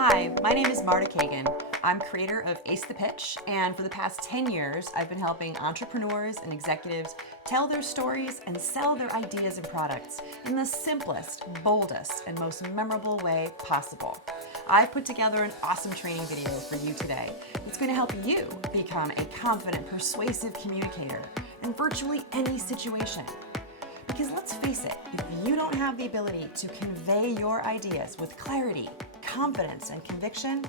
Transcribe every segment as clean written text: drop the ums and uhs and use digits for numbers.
Hi, my name is Marta Kagan. I'm creator of Ace the Pitch, and for the past 10 years, I've been helping entrepreneurs and executives tell their stories and sell their ideas and products in the simplest, boldest, and most memorable way possible. I've put together an awesome training video for you today. It's going to help you become a confident, persuasive communicator in virtually any situation. Because let's face it, if you don't have the ability to convey your ideas with clarity, confidence, and conviction,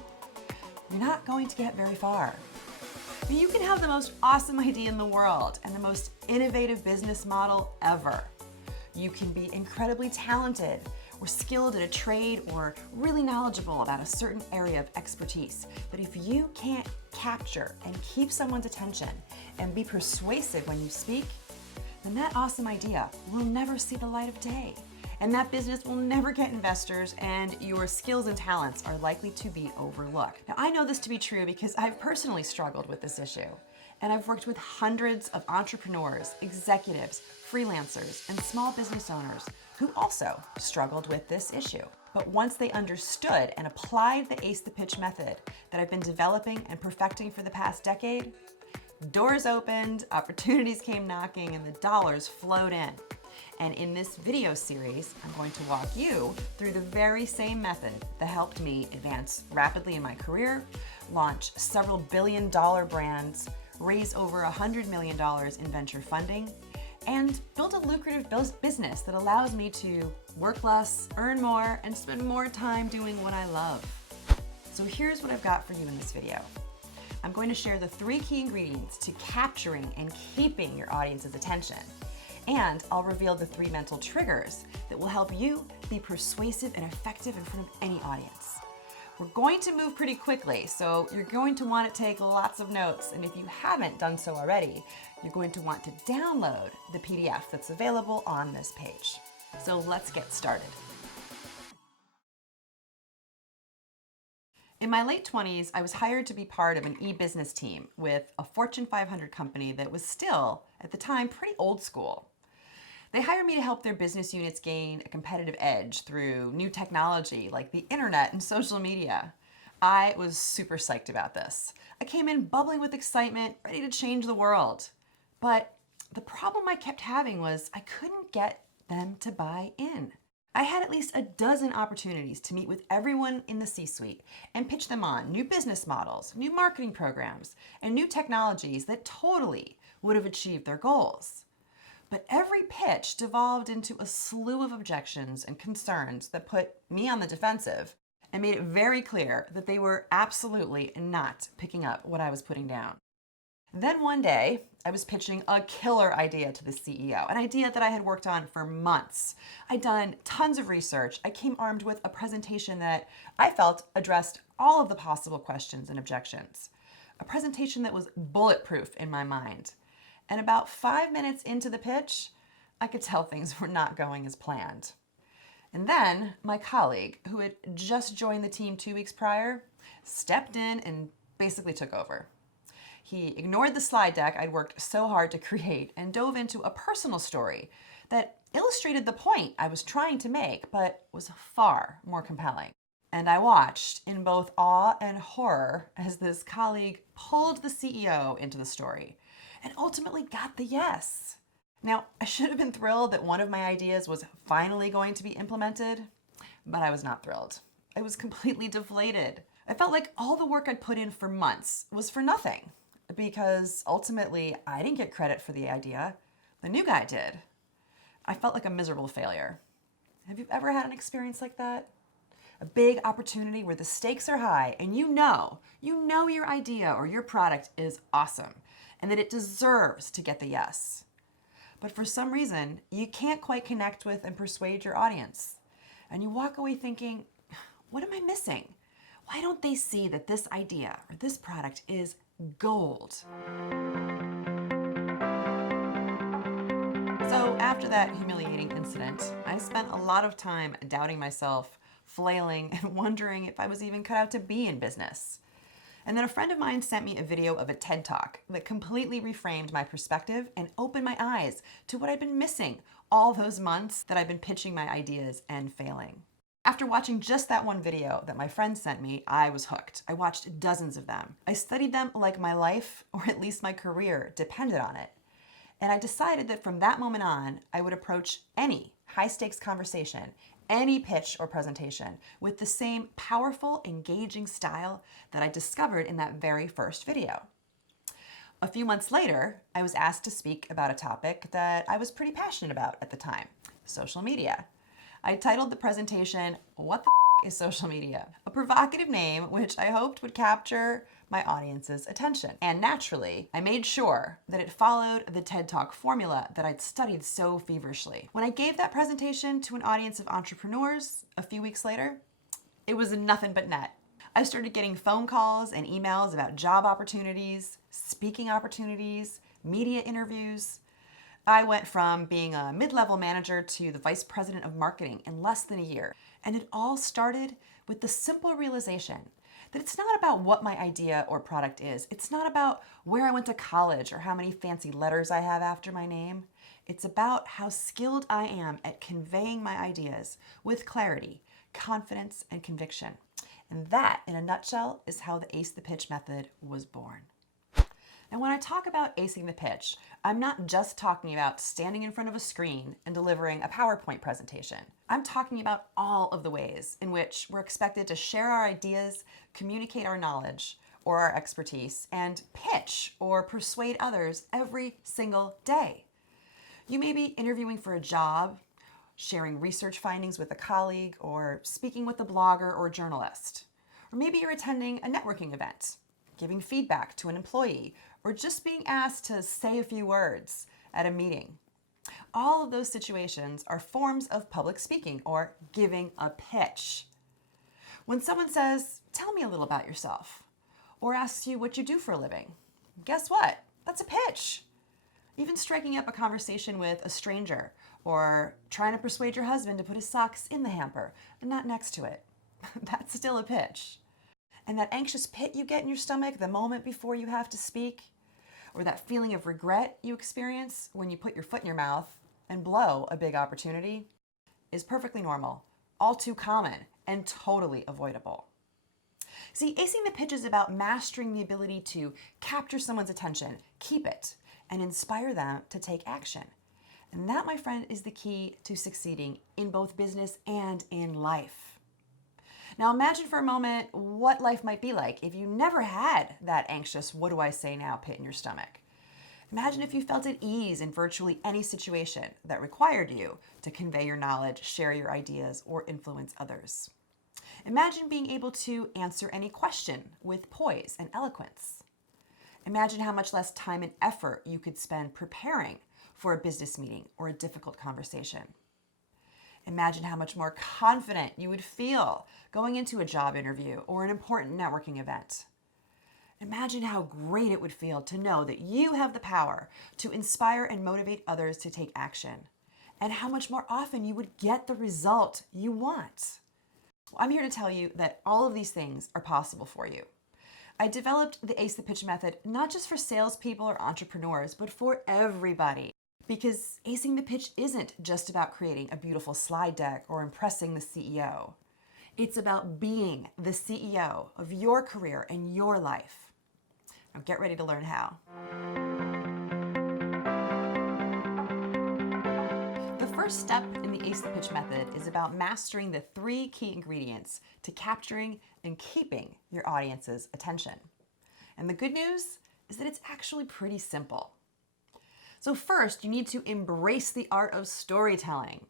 you're not going to get very far. You can have the most awesome idea in the world and the most innovative business model ever. You can be incredibly talented or skilled at a trade or really knowledgeable about a certain area of expertise. But if you can't capture and keep someone's attention and be persuasive when you speak, then that awesome idea will never see the light of day. And that business will never get investors, and your skills and talents are likely to be overlooked. Now, I know this to be true because I've personally struggled with this issue. And I've worked with hundreds of entrepreneurs, executives, freelancers, and small business owners who also struggled with this issue. But once they understood and applied the Ace the Pitch method that I've been developing and perfecting for the past decade, doors opened, opportunities came knocking, and the dollars flowed in. And in this video series, I'm going to walk you through the very same method that helped me advance rapidly in my career, launch several billion-dollar brands, raise over $100 million in venture funding, and build a lucrative business that allows me to work less, earn more, and spend more time doing what I love. So here's what I've got for you in this video. I'm going to share the 3 key ingredients to capturing and keeping your audience's attention. And I'll reveal the 3 mental triggers that will help you be persuasive and effective in front of any audience. We're going to move pretty quickly, so you're going to want to take lots of notes. And if you haven't done so already, you're going to want to download the PDF that's available on this page. So let's get started. In my late 20s, I was hired to be part of an e-business team with a Fortune 500 company that was still, at the time, pretty old school. They hired me to help their business units gain a competitive edge through new technology like the internet and social media. I was super psyched about this. I came in bubbling with excitement, ready to change the world. But the problem I kept having was I couldn't get them to buy in. I had at least a dozen opportunities to meet with everyone in the C-suite and pitch them on new business models, new marketing programs, and new technologies that totally would have achieved their goals. But every pitch devolved into a slew of objections and concerns that put me on the defensive and made it very clear that they were absolutely not picking up what I was putting down. Then one day, I was pitching a killer idea to the CEO, an idea that I had worked on for months. I'd done tons of research. I came armed with a presentation that I felt addressed all of the possible questions and objections. A presentation that was bulletproof in my mind. And about 5 minutes into the pitch, I could tell things were not going as planned. And then my colleague, who had just joined the team 2 weeks prior, stepped in and basically took over. He ignored the slide deck I'd worked so hard to create and dove into a personal story that illustrated the point I was trying to make, but was far more compelling. And I watched in both awe and horror as this colleague pulled the CEO into the story and ultimately got the yes. Now, I should have been thrilled that one of my ideas was finally going to be implemented, but I was not thrilled. I was completely deflated. I felt like all the work I'd put in for months was for nothing, because ultimately I didn't get credit for the idea. The new guy did. I felt like a miserable failure. Have you ever had an experience like that? A big opportunity where the stakes are high and you know your idea or your product is awesome and that it deserves to get the yes. But for some reason, you can't quite connect with and persuade your audience. And you walk away thinking, what am I missing? Why don't they see that this idea or this product is gold? So after that humiliating incident, I spent a lot of time doubting myself, flailing, and wondering if I was even cut out to be in business. And then a friend of mine sent me a video of a TED Talk that completely reframed my perspective and opened my eyes to what I'd been missing all those months that I've been pitching my ideas and failing. After watching just that one video that my friend sent me, I was hooked. I watched dozens of them. I studied them like my life, or at least my career, depended on it. And I decided that from that moment on, I would approach any high-stakes conversation, any pitch or presentation, with the same powerful, engaging style that I discovered in that very first video. A few months later, I was asked to speak about a topic that I was pretty passionate about at the time: social media. I titled the presentation, "What the is social media?" A provocative name which I hoped would capture my audience's attention. And naturally, I made sure that it followed the TED Talk formula that I'd studied so feverishly. When I gave that presentation to an audience of entrepreneurs a few weeks later, it was nothing but net. I started getting phone calls and emails about job opportunities, speaking opportunities, media interviews. I went from being a mid-level manager to the vice president of marketing in less than a year. And it all started with the simple realization that it's not about what my idea or product is. It's not about where I went to college or how many fancy letters I have after my name. It's about how skilled I am at conveying my ideas with clarity, confidence, and conviction. And that, in a nutshell, is how the Ace the Pitch method was born. And when I talk about acing the pitch, I'm not just talking about standing in front of a screen and delivering a PowerPoint presentation. I'm talking about all of the ways in which we're expected to share our ideas, communicate our knowledge or our expertise, and pitch or persuade others every single day. You may be interviewing for a job, sharing research findings with a colleague, or speaking with a blogger or journalist. Or maybe you're attending a networking event, giving feedback to an employee, or just being asked to say a few words at a meeting. All of those situations are forms of public speaking or giving a pitch. When someone says, "Tell me a little about yourself," or asks you what you do for a living, guess what? That's a pitch. Even striking up a conversation with a stranger or trying to persuade your husband to put his socks in the hamper and not next to it, that's still a pitch. And that anxious pit you get in your stomach the moment before you have to speak, or that feeling of regret you experience when you put your foot in your mouth and blow a big opportunity, is perfectly normal, all too common, and totally avoidable. See, acing the pitch is about mastering the ability to capture someone's attention, keep it, and inspire them to take action. And that, my friend, is the key to succeeding in both business and in life. Now imagine for a moment what life might be like if you never had that anxious "what do I say now" pit in your stomach. Imagine if you felt at ease in virtually any situation that required you to convey your knowledge, share your ideas, or influence others. Imagine being able to answer any question with poise and eloquence. Imagine how much less time and effort you could spend preparing for a business meeting or a difficult conversation. Imagine how much more confident you would feel going into a job interview or an important networking event. Imagine how great it would feel to know that you have the power to inspire and motivate others to take action, and how much more often you would get the result you want. Well, I'm here to tell you that all of these things are possible for you. I developed the Ace the Pitch method not just for salespeople or entrepreneurs, but for everybody. Because acing the pitch isn't just about creating a beautiful slide deck or impressing the CEO. It's about being the CEO of your career and your life. Now get ready to learn how. The first step in the Ace the Pitch method is about mastering the 3 key ingredients to capturing and keeping your audience's attention. And the good news is that it's actually pretty simple. So first, you need to embrace the art of storytelling.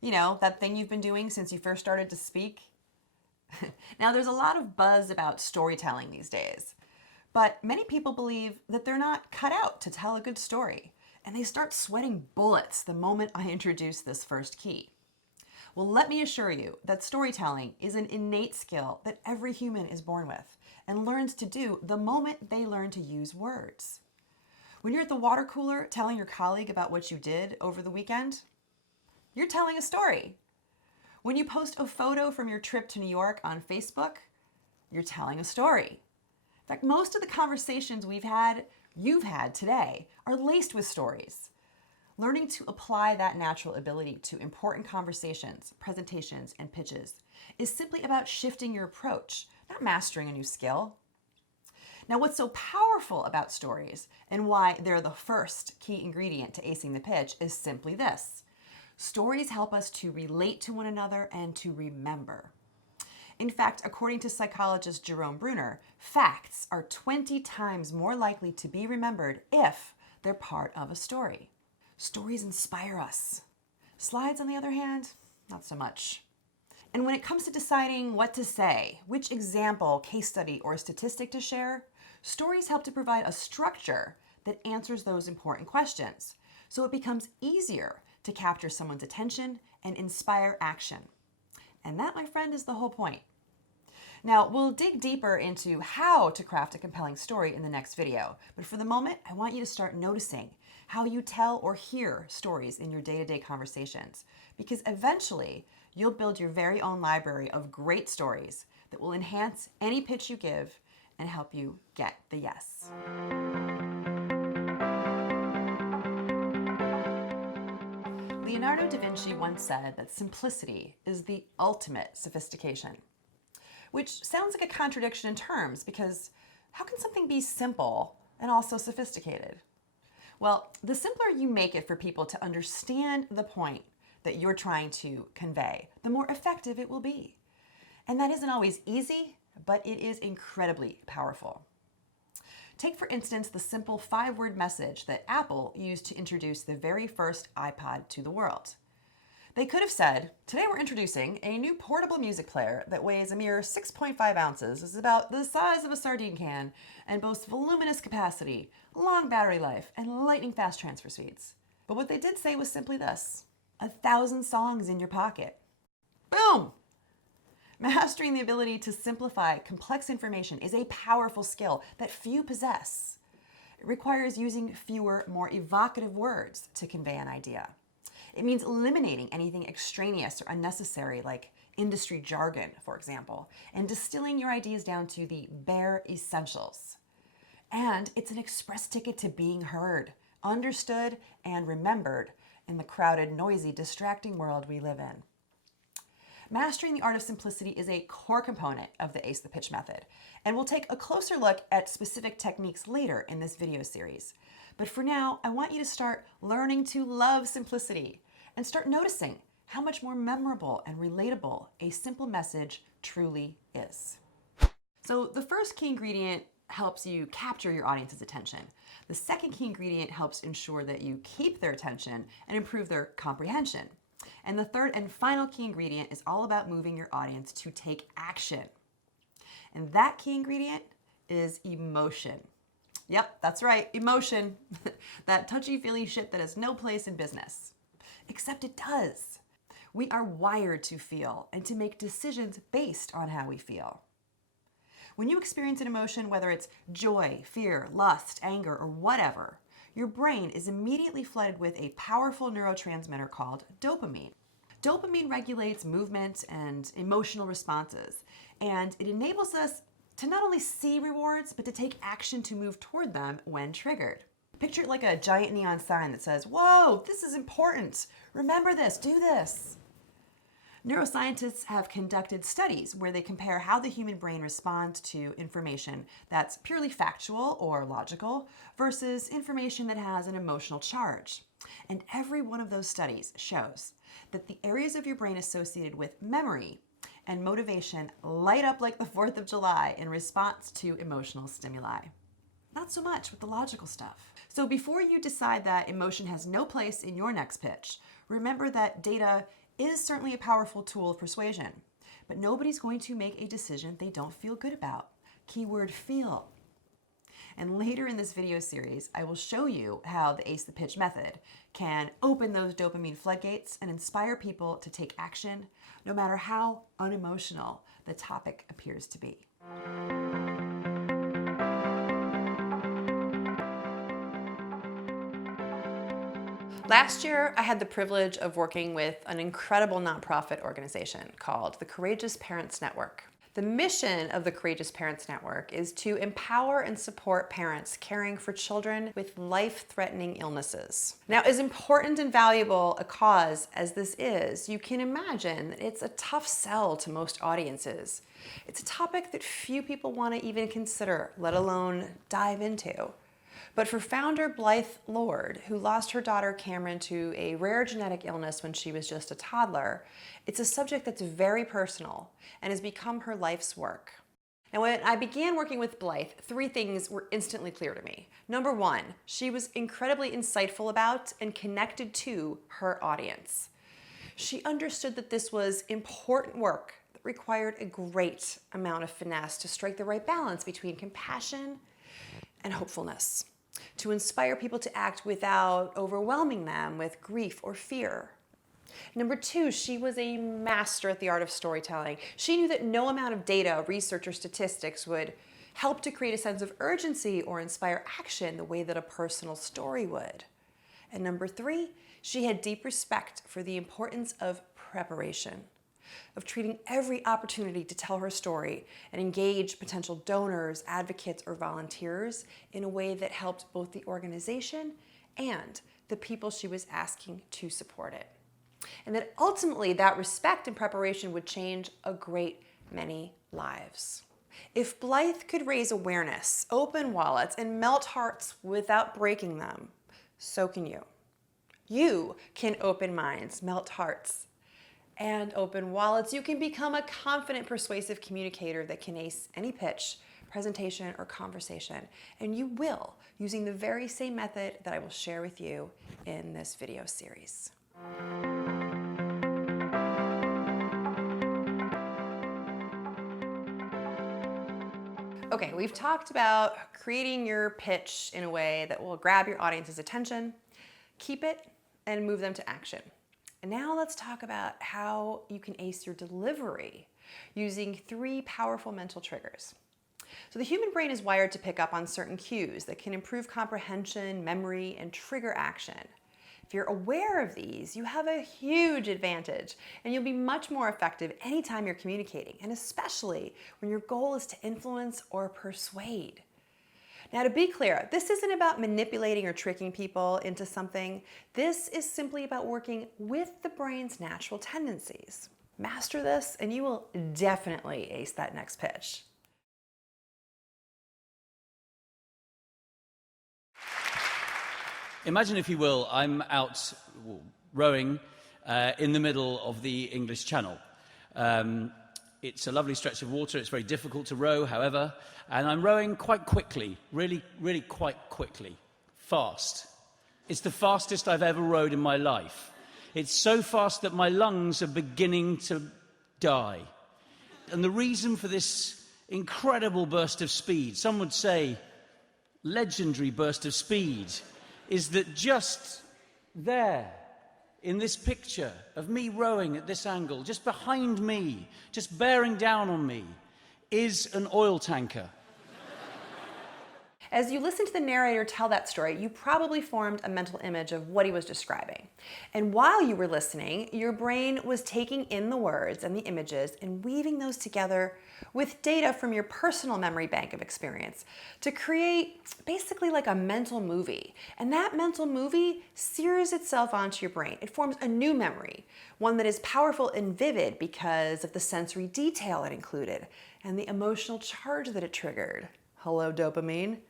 You know, that thing you've been doing since you first started to speak. Now, there's a lot of buzz about storytelling these days, but many people believe that they're not cut out to tell a good story, and they start sweating bullets the moment I introduce this first key. Well, let me assure you that storytelling is an innate skill that every human is born with and learns to do the moment they learn to use words. When you're at the water cooler telling your colleague about what you did over the weekend, you're telling a story. When you post a photo from your trip to New York on Facebook, you're telling a story. In fact, most of the conversations you've had today are laced with stories. Learning to apply that natural ability to important conversations, presentations, and pitches is simply about shifting your approach, not mastering a new skill. Now, what's so powerful about stories and why they're the first key ingredient to acing the pitch is simply this. Stories help us to relate to one another and to remember. In fact, according to psychologist Jerome Bruner, facts are 20 times more likely to be remembered if they're part of a story. Stories inspire us. Slides, on the other hand, not so much. And when it comes to deciding what to say, which example, case study, or statistic to share, stories help to provide a structure that answers those important questions, so it becomes easier to capture someone's attention and inspire action. And that, my friend, is the whole point. Now, we'll dig deeper into how to craft a compelling story in the next video, but for the moment, I want you to start noticing how you tell or hear stories in your day-to-day conversations, because eventually you'll build your very own library of great stories that will enhance any pitch you give and help you get the yes. Leonardo da Vinci once said that simplicity is the ultimate sophistication, which sounds like a contradiction in terms, because how can something be simple and also sophisticated? Well, the simpler you make it for people to understand the point that you're trying to convey, the more effective it will be. And that isn't always easy, but it is incredibly powerful. Take, for instance, the simple 5-word message that Apple used to introduce the very first iPod to the world. They could have said, "Today we're introducing a new portable music player that weighs a mere 6.5 ounces, is about the size of a sardine can, and boasts voluminous capacity, long battery life, and lightning fast transfer speeds." But what they did say was simply this: 1,000 songs in your pocket. Boom! Mastering the ability to simplify complex information is a powerful skill that few possess. It requires using fewer, more evocative words to convey an idea. It means eliminating anything extraneous or unnecessary, like industry jargon, for example, and distilling your ideas down to the bare essentials. And it's an express ticket to being heard, understood, and remembered in the crowded, noisy, distracting world we live in. Mastering the art of simplicity is a core component of the Ace the Pitch method, and we'll take a closer look at specific techniques later in this video series. But for now, I want you to start learning to love simplicity and start noticing how much more memorable and relatable a simple message truly is. So the first key ingredient helps you capture your audience's attention. The second key ingredient helps ensure that you keep their attention and improve their comprehension. And the third and final key ingredient is all about moving your audience to take action. And that key ingredient is emotion. Yep, that's right, emotion. That touchy-feely shit that has no place in business. Except it does. We are wired to feel and to make decisions based on how we feel. When you experience an emotion, whether it's joy, fear, lust, anger, or whatever, your brain is immediately flooded with a powerful neurotransmitter called dopamine. Dopamine regulates movement and emotional responses, and it enables us to not only see rewards, but to take action to move toward them when triggered. Picture it like a giant neon sign that says, "Whoa, this is important. Remember this, do this." Neuroscientists have conducted studies where they compare how the human brain responds to information that's purely factual or logical versus information that has an emotional charge. And every one of those studies shows that the areas of your brain associated with memory and motivation light up like the 4th of July in response to emotional stimuli. Not so much with the logical stuff. So before you decide that emotion has no place in your next pitch, remember that data is certainly a powerful tool of persuasion, but nobody's going to make a decision they don't feel good about. Keyword feel. And later in this video series, I will show you how the Ace the Pitch method can open those dopamine floodgates and inspire people to take action, no matter how unemotional the topic appears to be. Last year, I had the privilege of working with an incredible nonprofit organization called the Courageous Parents Network. The mission of the Courageous Parents Network is to empower and support parents caring for children with life-threatening illnesses. Now, as important and valuable a cause as this is, you can imagine that it's a tough sell to most audiences. It's a topic that few people want to even consider, let alone dive into. But for founder Blythe Lord, who lost her daughter Cameron to a rare genetic illness when she was just a toddler, it's a subject that's very personal and has become her life's work. Now, when I began working with Blythe, 3 things were instantly clear to me. Number 1, she was incredibly insightful about and connected to her audience. She understood that this was important work that required a great amount of finesse to strike the right balance between compassion and hopefulness, to inspire people to act without overwhelming them with grief or fear. Number 2, she was a master at the art of storytelling. She knew that no amount of data, research, or statistics would help to create a sense of urgency or inspire action the way that a personal story would. And number 3, she had deep respect for the importance of preparation, of treating every opportunity to tell her story and engage potential donors, advocates, or volunteers in a way that helped both the organization and the people she was asking to support it. And that ultimately that respect and preparation would change a great many lives. If Blythe could raise awareness, open wallets, and melt hearts without breaking them, so can you. You can open minds, melt hearts, and open wallets. You can become a confident, persuasive communicator that can ace any pitch, presentation, or conversation. And you will, using the very same method that I will share with you in this video series. Okay, we've talked about creating your pitch in a way that will grab your audience's attention, keep it, and move them to action. And now let's talk about how you can ace your delivery using 3 powerful mental triggers. So the human brain is wired to pick up on certain cues that can improve comprehension, memory, and trigger action. If you're aware of these, you have a huge advantage, and you'll be much more effective anytime you're communicating, and especially when your goal is to influence or persuade. Now, to be clear, this isn't about manipulating or tricking people into something. This is simply about working with the brain's natural tendencies. Master this, and you will definitely ace that next pitch. Imagine, if you will, I'm out rowing in the middle of the English Channel. It's a lovely stretch of water. It's very difficult to row, however, and I'm rowing quite quickly, really quite quickly, fast. It's the fastest I've ever rowed in my life. It's so fast that my lungs are beginning to die. And the reason for this incredible burst of speed, some would say legendary burst of speed, is that just there, in this picture of me rowing at this angle, just behind me, just bearing down on me, is an oil tanker. As you listen to the narrator tell that story, you probably formed a mental image of what he was describing. And while you were listening, your brain was taking in the words and the images and weaving those together with data from your personal memory bank of experience to create basically like a mental movie. And that mental movie sears itself onto your brain. It forms a new memory, one that is powerful and vivid because of the sensory detail it included and the emotional charge that it triggered. Hello, dopamine.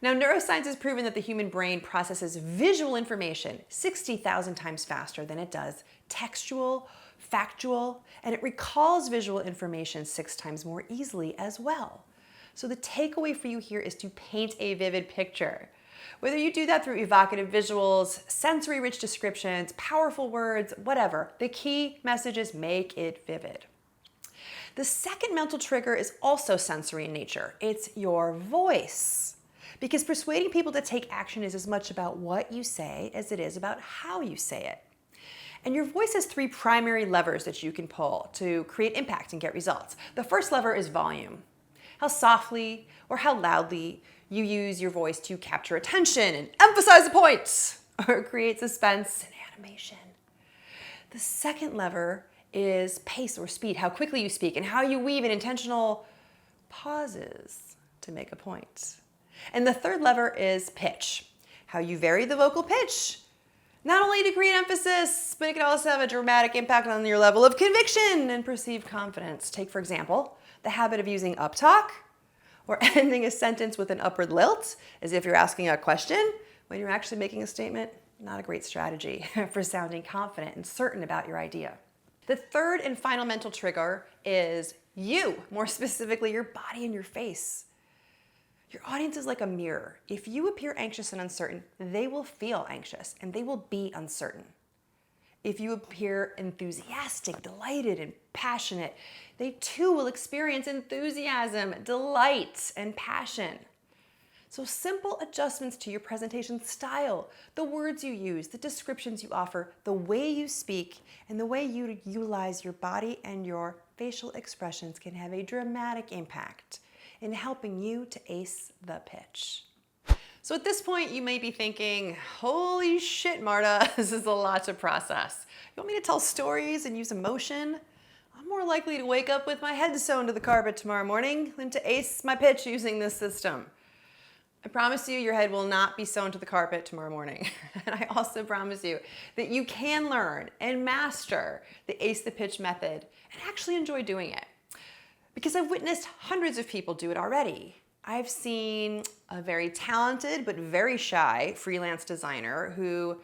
Now, neuroscience has proven that the human brain processes visual information 60,000 times faster than it does textual, factual, and it recalls visual information 6 times more easily as well. So the takeaway for you here is to paint a vivid picture. Whether you do that through evocative visuals, sensory-rich descriptions, powerful words, whatever, the key message is make it vivid. The second mental trigger is also sensory in nature. It's your voice. Because persuading people to take action is as much about what you say as it is about how you say it. And your voice has 3 primary levers that you can pull to create impact and get results. The first lever is volume. How softly or how loudly you use your voice to capture attention and emphasize a point or create suspense and animation. The second lever is pace or speed, how quickly you speak, and how you weave in intentional pauses to make a point. And the third lever is pitch, how you vary the vocal pitch, not only to create emphasis, but it can also have a dramatic impact on your level of conviction and perceived confidence. Take, for example, the habit of using uptalk or ending a sentence with an upward lilt as if you're asking a question when you're actually making a statement. Not a great strategy for sounding confident and certain about your idea. The third and final mental trigger is you, more specifically your body and your face. Your audience is like a mirror. If you appear anxious and uncertain, they will feel anxious and they will be uncertain. If you appear enthusiastic, delighted, and passionate, they too will experience enthusiasm, delight, and passion. So simple adjustments to your presentation style, the words you use, the descriptions you offer, the way you speak, and the way you utilize your body and your facial expressions can have a dramatic impact in helping you to ace the pitch. So at this point, you may be thinking, holy shit, Marta, this is a lot to process. You want me to tell stories and use emotion? I'm more likely to wake up with my head sewn to the carpet tomorrow morning than to ace my pitch using this system. I promise you your head will not be sewn to the carpet tomorrow morning. And I also promise you that you can learn and master the ace the pitch method and actually enjoy doing it. Because I've witnessed hundreds of people do it already. I've seen a very talented but very shy freelance designer who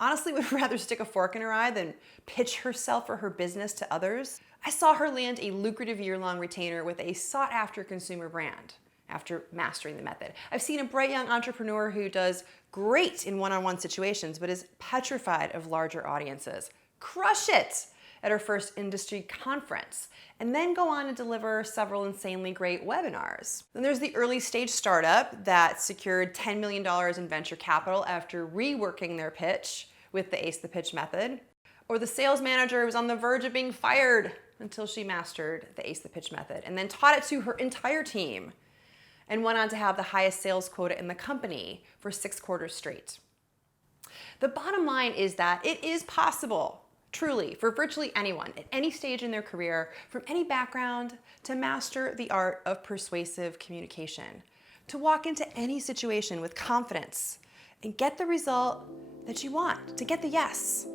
honestly would rather stick a fork in her eye than pitch herself or her business to others. I saw her land a lucrative year-long retainer with a sought-after consumer brand after mastering the method. I've seen a bright young entrepreneur who does great in one-on-one situations but is petrified of larger audiences. Crush it at her first industry conference, and then go on and deliver several insanely great webinars. Then there's the early stage startup that secured $10 million in venture capital after reworking their pitch with the Ace the Pitch method. Or the sales manager who was on the verge of being fired until she mastered the Ace the Pitch method and then taught it to her entire team and went on to have the highest sales quota in the company for 6 quarters straight. The bottom line is that it is possible, truly, for virtually anyone at any stage in their career, from any background, to master the art of persuasive communication, to walk into any situation with confidence and get the result that you want, to get the yes.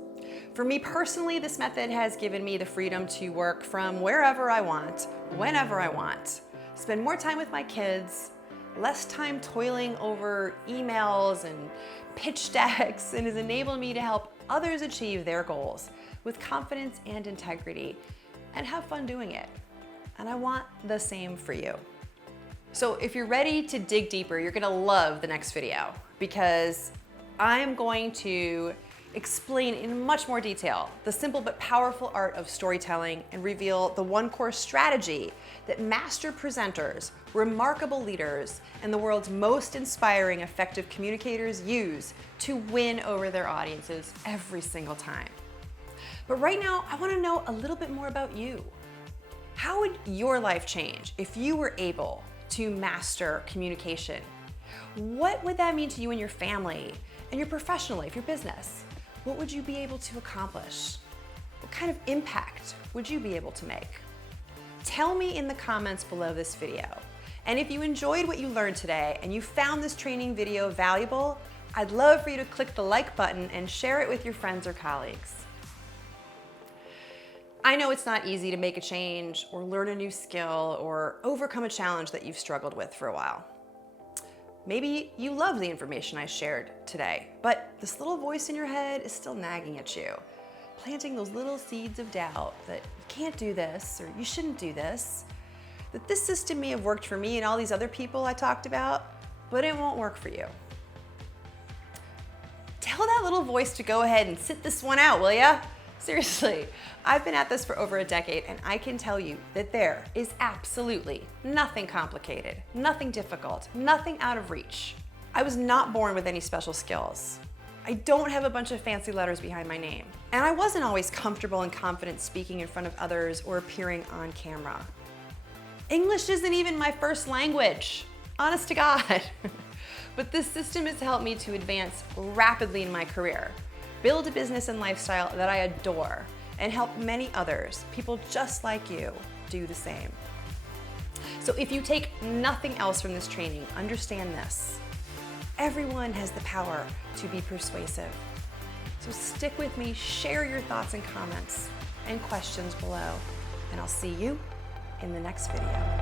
For me personally, this method has given me the freedom to work from wherever I want, whenever I want, spend more time with my kids, less time toiling over emails and pitch decks, and has enabled me to help others achieve their goals with confidence and integrity and have fun doing it. And I want the same for you. So if you're ready to dig deeper, you're gonna love the next video because I'm going to explain in much more detail the simple but powerful art of storytelling and reveal the one core strategy that master presenters, remarkable leaders, and the world's most inspiring, effective communicators use to win over their audiences every single time. But right now, I want to know a little bit more about you. How would your life change if you were able to master communication? What would that mean to you and your family and your professional life, your business? What would you be able to accomplish? What kind of impact would you be able to make? Tell me in the comments below this video. And if you enjoyed what you learned today and you found this training video valuable, I'd love for you to click the like button and share it with your friends or colleagues. I know it's not easy to make a change or learn a new skill or overcome a challenge that you've struggled with for a while. Maybe you love the information I shared today, but this little voice in your head is still nagging at you, planting those little seeds of doubt that you can't do this or you shouldn't do this, that this system may have worked for me and all these other people I talked about, but it won't work for you. Tell that little voice to go ahead and sit this one out, will ya? Seriously, I've been at this for over a decade and I can tell you that there is absolutely nothing complicated, nothing difficult, nothing out of reach. I was not born with any special skills. I don't have a bunch of fancy letters behind my name. And I wasn't always comfortable and confident speaking in front of others or appearing on camera. English isn't even my first language, honest to God. But this system has helped me to advance rapidly in my career, build a business and lifestyle that I adore, and help many others, people just like you, do the same. So if you take nothing else from this training, understand this. Everyone has the power to be persuasive. So stick with me, share your thoughts and comments and questions below, and I'll see you in the next video.